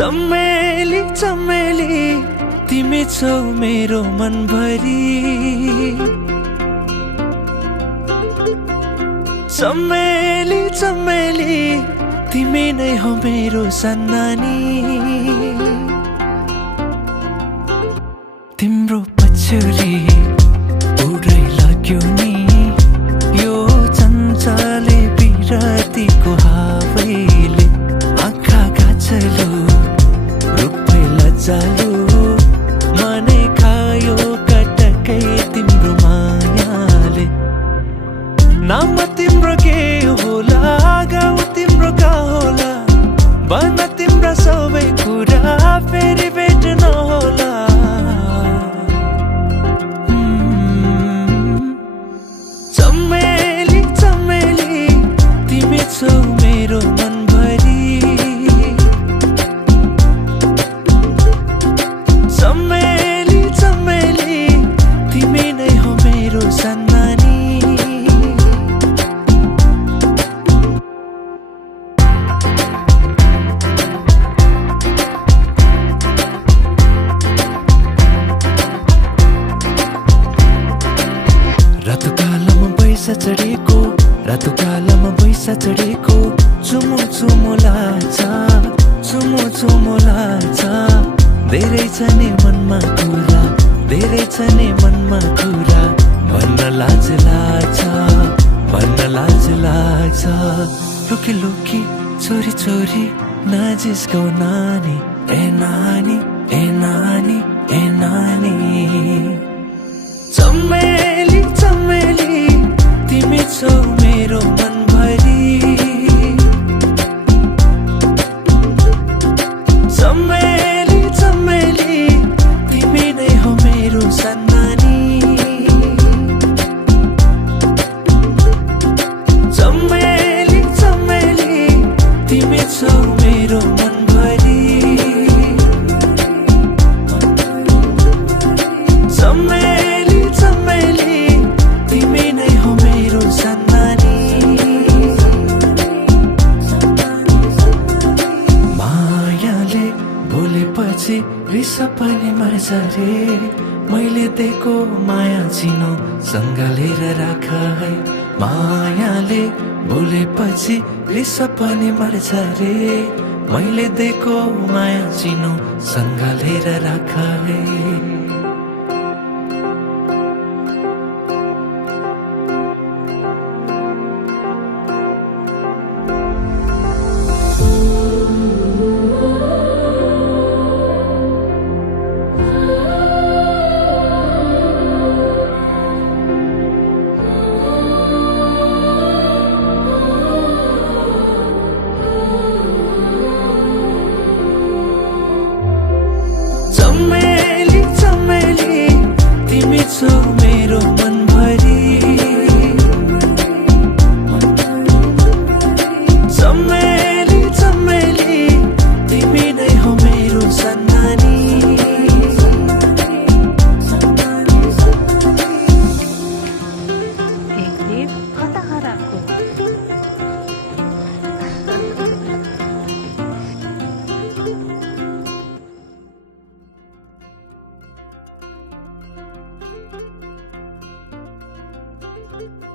चमेली चमेली तिमी छौ मेरो मनभरि चमेली चमेली तिमी नै हो मेरो सन्नानी तिम्रो पछ्यौरी उडै लाग्यो नि यो चञ्चले बिरतीको हावैले आँखा गाछलो रूपै लजालु मनै खायो कटकै तिम्रो मायाले नाम तिम्रो के होला गाउँ तिम्रो का होला भन तिम्रो सबै कुरा फेरि भेट्न होला चमेली चमेली तिमी छौ मेरो मनभरि चमेली चमेली तिमी नै हो मेरो सन्नानी रातुकालमा बैसा चढेको रातुकालमा बैसा चढेको चुमो चुमो लाग्छ चुमो चुमो लाग्छ धेरै छ नि मनमा कुरा धेरै छ नि मनमा कुरा भन्न लाज लाग्छ भन्न लाज लाग्छ लुकी लुकी चोरी चोरी नजिस्कौ नानी ए नानी ए नानी ए नानी चमेली चमेली तिमी छौ मेरो मनभरि चमेली चमेली तिमी नै हो मेरो सन्नानी चमेली चमेली तिमी छौ मेरो मनभरि चमेली चमेली तिमी नै हो मेरो सन्नानी मायाले भोलेपछि रिस पनि मर्छ रे मैले दिएको माया चिनो सँगालेर राख है मायाले भोलेपछि रिस पनि मर्छ रे मैले दिएको माया चिनो सँगालेर राख है चमेली चमेली तिमी छौ मेरो मनभरि चमेली चमेली तिमी नै हो मेरो सन्नानी एकदेव कता हराएको Thank you.